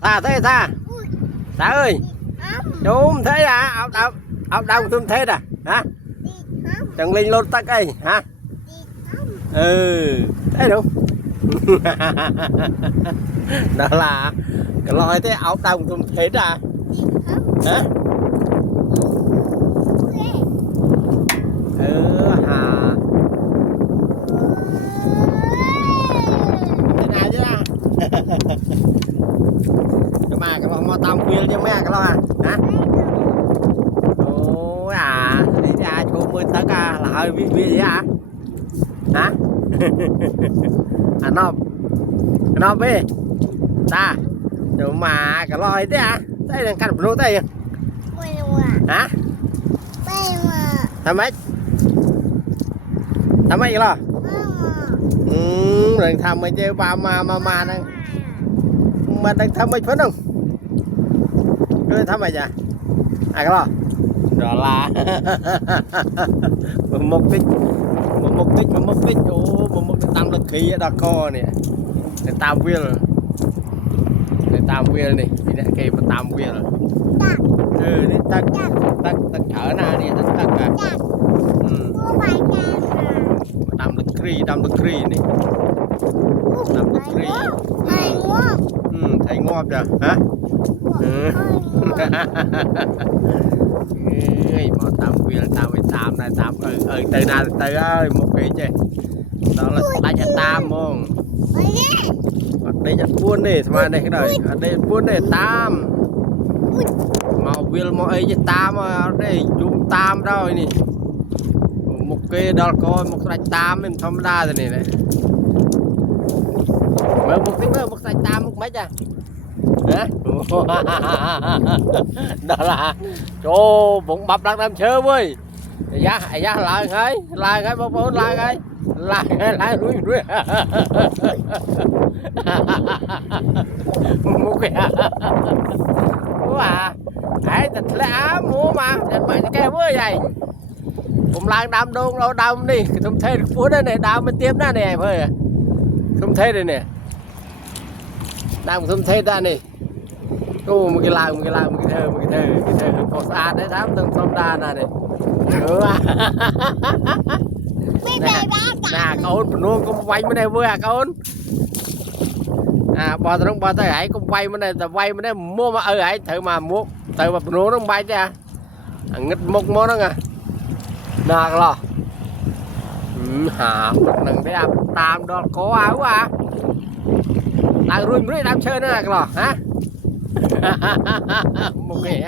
Tha thế tha. Tha ơi. Đúng thế à, ốc đông tôm thế à, hả? Chẳng linh lột tắc ấy, hả? Ừ, thế đúng. Đó là cái loại thế ốc đông tôm thế à, hả? Ừ, hả? Thế nào chứ à? Mà cái lo tao quyên cho mấy cái lo hả? Ôi à, đi ra chỗ 10 tấc à, là hơi bị vậy à? Hả? À nó bê ta nhưng mà cái lòi thế à, đây là căn nô đây hả? Thằng mấy cái lo rồi thằng mấy chơi ba mà đang mà đang thằng mấy phấn không rồi thằng mấy à cái lo đó là một tích một mục đích tam lực khí ở đó co nè để tam viên này thì đã kêu mà tam viên rồi đi tắc thở na đi tắc à tam lực khí này tam lực khí thấy ngọt rồi hả? Mà tam viên này tam từ nào từ ơi một cái chứ đó là đánh tam không đây là buôn này mà này cái đời đây buôn này tam màu viên màu ấy chứ tam đây chúng tam rồi nè một cái đó coi một cái tam mình thâm đa rồi này mà một cái tam một mấy cha hả? Đó là chỗ bụng bắp đang chơi với giá lại cái bố lại đuôi một cái à ấy thịt lá mua mà bạn kêu với vậy cũng lang đam đôn đâu đam đi không thấy được phút đây này đam mới tiếp ra này em ơi không thấy đây nè đang không thấy ra này ô một cái thơ có xa đấy dám không đa này nè con luôn con quay bên đây vui à con bò tới ấy con quay bên đây quay bên đây mua mà ấy thử mà mua từ mà nó không bay ra nghịch một món đó nè nè lo hả đừng thấy tam đó có áo à đang run rưỡi đam chơi nữa nè lo hả? Một cái